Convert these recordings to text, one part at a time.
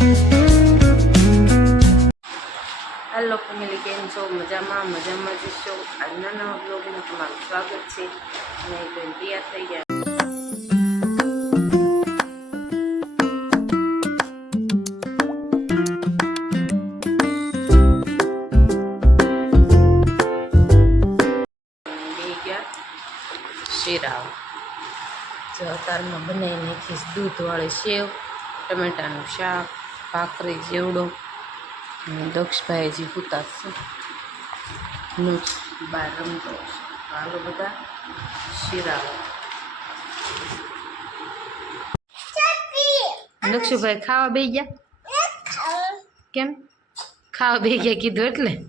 hello family केम छो मजामा मजामा ज छो આજના નવા બ્લોગમાં તમારું સ્વાગત છે અને તૈયાર થઈ ગયા શીરા જો અતારમાં બનાવી નાખીશ દૂધવાળી સેવ ટમેટાનું શાક ભાખરી જેવડો દક્ષભાઈજી પૂતા છે બાર રમતો હાલો બધા શીરાવો દક્ષુભાઈ ખાવા બે ગયા કેમ ખાવા બે ગયા કીધું એટલે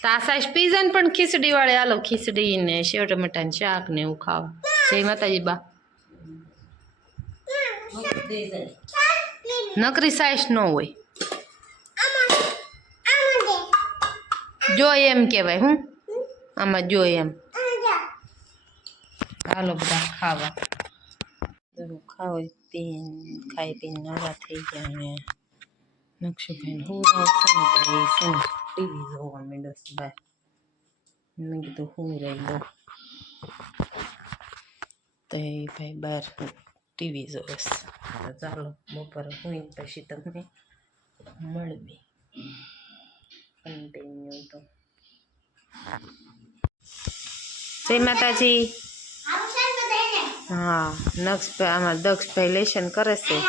તાસાશ પીઝા પણ ખીચડી વાળે હાલો ખીચડી ને સેવ ટમેટાનું શાક ને એવું ખાવા જય માતાજી બા નકરી સાઈશ ન હોય જો એમ કહેવાય હું આમાં જો એમ હાલો બધા ખાવા ખાવ ખાઈ પીને નવરા થઈ ગયા ને નક્ષુભાઈ હું આવશે ને ટીવી જોવા માંડ્યો છે બાય મેં કીધું હું રહી દો તો એ ભાઈ બહાર ટીવી જોવે તો ચાલો બપોરે હું પછી તમને મળવી કન્ટિન્યુ તો જય માતાજી હા નક્ષભાઈ આમાં દક્ષભાઈ લેશન કરે છે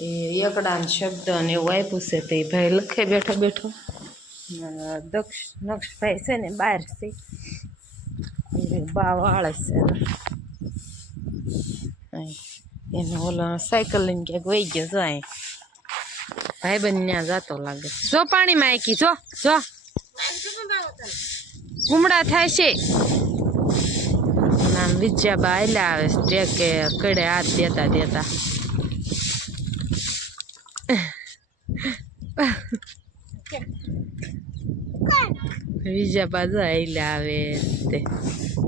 એ એકડા શબ્દ અને એવું આપ્યું છે તો એ ભાઈ લખે બેઠો બેઠો નક્ષભાઈ છે ને બહાર છે બા વાળે છે એને ઓલા સાયકલ લઈને ક્યાંક વહી ગયો જો અહીં ભાઈ બંધ ત્યાં જતો લાગે જો પાણીમાં આકી જો જો ગુમડા થાય છે આમ વિજયા બા આયલા આવે છે કે કડે હાથ દેતા દેતા વિજયા બાજુ આયલા આવે તે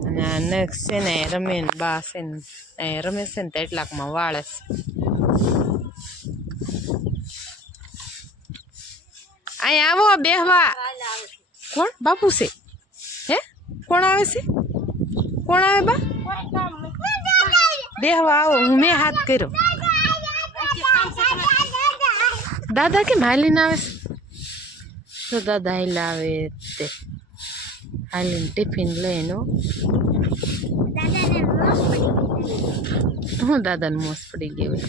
અને આ નક્ષ છે ને રમે ને બા છે ને રમે છે ને તો એટલાકમાં વાળે છે અહીંયા આવો બેહવા કોણ બાપુ છે હે કોણ આવે છે કોણ આવે બા બેહવા આવો હું મેં હાથ કર્યો દાદા કેમ હાલીને આવે છે તો દાદા હાઈલા આવે તે હાલીને ટિફિન લઈને હું દાદાને મોસ પડી ગઈ હોય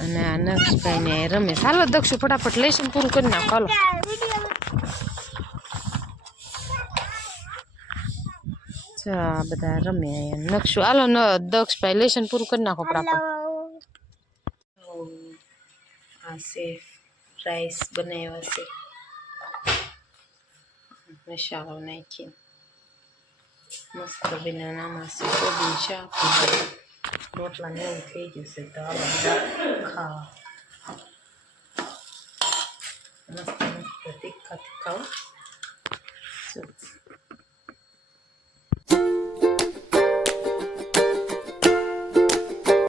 અને આ નક્ષભાઈ ને રમે હાલો દક્ષુ ફટાફટ લેશન પૂરું કરી નાખો હાલો આ બધા રમે નક્ષુ હાલો દક્ષભાઈ લેશન પૂરું કરી નાખો ફટાફટ આ છે રાઈસ બનાવ્યા છે મસાલો નાખીને મસ્ત બનાવવામાં છે કોબી શાક રોટલા ને એવું થઈ ગયું છે તો ખાવા મસ્ત મસ્ત તીખા તીખા